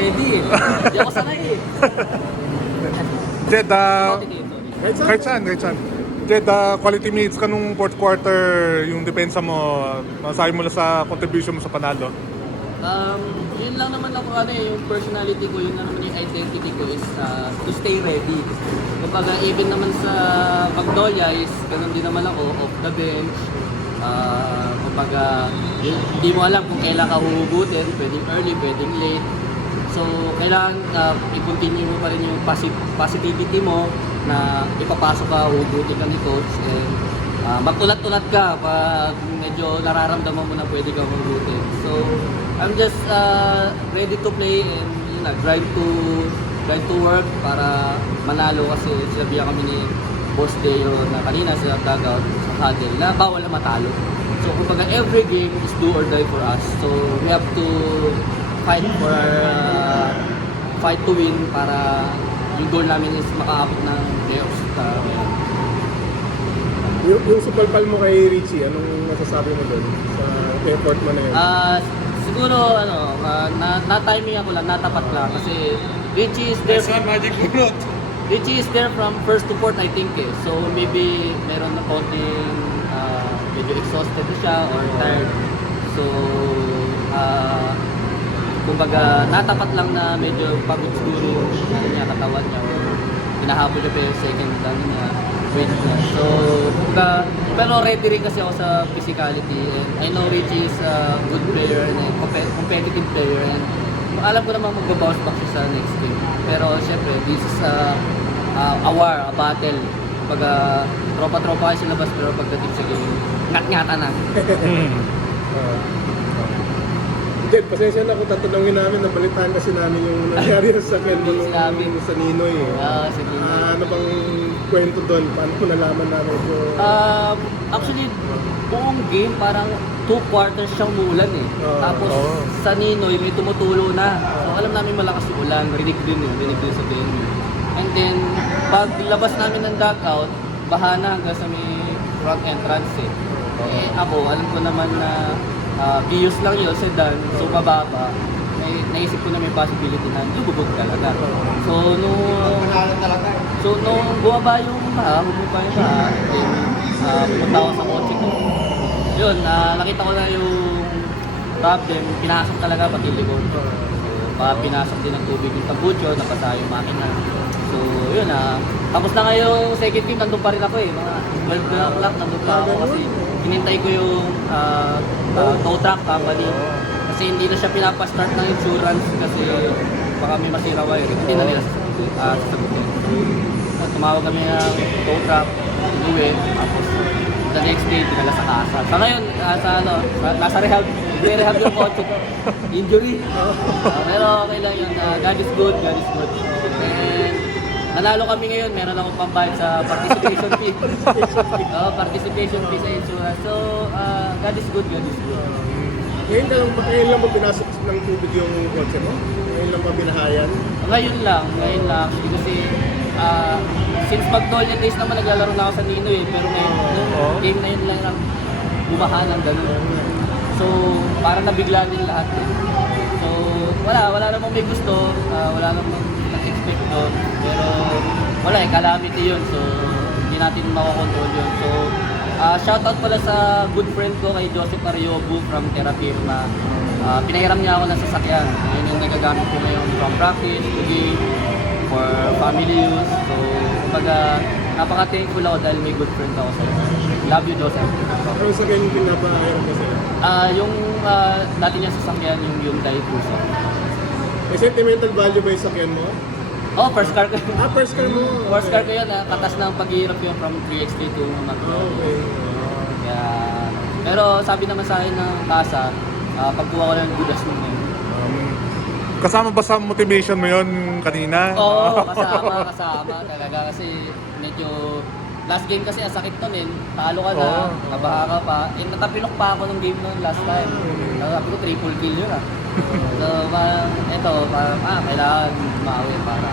ready eh. Hindi ako sanay eh. Jed, Kahit saan. Jed, quality minutes ka nung fourth quarter, yung depensa mo, masabi mo lang sa contribution mo sa panalo. Yun lang naman ako yung personality ko, yun lang naman yung identity ko is to stay ready. Kumbaga even naman sa Magnolia is ganun din naman ako, off the bench. Kumbaga hindi mo alam kung kailan ka huhugutin, pwedeng early, pwedeng late. So kailangan i-continue mo pa rin yung positivity mo na ipapasok ka, huhugutin ka ni coach, and magtulat-tulat ka pag medyo nararamdaman mo na pwede kang hugutin. So I'm just ready to play and drive to work para manalo kasi sinabihan kami ni Boss Deo na kanina sa dugout sa huddle na bawal na matalo. So kumbaga every game is do or die for us. So we have to fight to win para yung goal namin is makaabot ng playoffs. Yung supalpal mo kay Richie, anong masasabi mo doon sa effort mo na yun? Siguro na-timing ako lang, natapat lang kasi Richie is there. Magic bullet. Richie is there from first to fourth I think eh. So maybe meron na konting medyo exhausted na siya or tired. So kumbaga natapat lang na medyo pagod siguro yung katawan niya or hinahabol niya pa yung second niya. So, pero ready rin kasi ako sa physicality and I know Richie is a good player and a competitive player and alam ko naman magbabounce back siya sa next game. Pero syempre, this is a war, a battle. Pag tropa-tropa kayo sa labas pero pagdating sa game, ngat-ngata na. Jed, pasensya na kung tatanungin namin, nabalitaan kasi namin yung nangyari sa akin sa Ninoy. Sa Ninoy. Ano bang kwento doon? Paano ko nalaman namin ito? Actually, buong game parang 2 quarters siyang umuulan eh. Tapos sa Ninoy may tumutulo na. So alam namin malakas yung ulan, rinig din sa venue. And then paglabas namin ng dugout, baha na hanggang sa may front entrance eh. Ako, alam ko naman na Vios lang yun, sedan, so mababa. Naisip ko na may possibility na lubog talaga. So nung bumaba yung baha, pumunta ako sa kotse ko. Yun, nakita ko na yung problem, pinasok talaga pati likod. So pinasok din ng tubig yung tabucho, napasa yung makina. So yun tapos na nga yung second team, nandun pa rin ako eh. Mga 12 na o'clock, nandun pa ako kasi hinintay ko yung tow truck company. Kasi hindi na siya pinapastart ng insurance kasi baka may masira wire. Hindi na nila sasagutin. Tumawag kami ng tow truck, uwi, tapos the next day, dinala sa kasa. Sa ngayon, nasa rehab yung kotse ko. Injury. Pero okay lang yun. God is good. And nanalo kami ngayon, meron akong pambayad sa participation fee. Participation fee sa insurance. So, God is good. Ngayon lang ba pinasok ng tubig yung kotse mo? Ngayon lang ba binahayan? Ngayon lang. Kasi since Magnolia days naman naglalaro na ako sa Ninoy eh. Pero ngayon, game na yun lang bumaha ng gano'n. So, parang nabigla din lahat eh. So, wala namang may gusto. Wala namang na-expect doon. Pero wala calamity yun. So, hindi natin makakontrol yun. So, shoutout pala sa good friend ko kay Joseph Ariobu from Terrafirma. Pinahiram niya ako ng sasakyan. Yun yung nagagamit ko ngayon from practice to game for family use. So, kumbaga, napaka-thankful ako dahil may good friend ako sa'yo. Love you, Joseph. Ano sa ganyan pinapahiram ko sa'yo? Yung dati niya sasakyan, yung Hyundai Tucson. May sentimental value ba yung sakyan mo? First car ko. First car mo? First car ko yun, katas ng paghihirap yun from 3XT to Magnolia. Okay. Pero sabi naman sa akin ng kasa, pagkuha ko ng good as naman. Kasama ba sa motivation mo yon kanina? Oo, kasama talaga kasi medyo last game kasi ang sakit nun eh. Talo ka na, nabaha ka pa. Natapilok pa ako ng game nun last time. Sabi ko triple kill yun So parang kailangan maawi para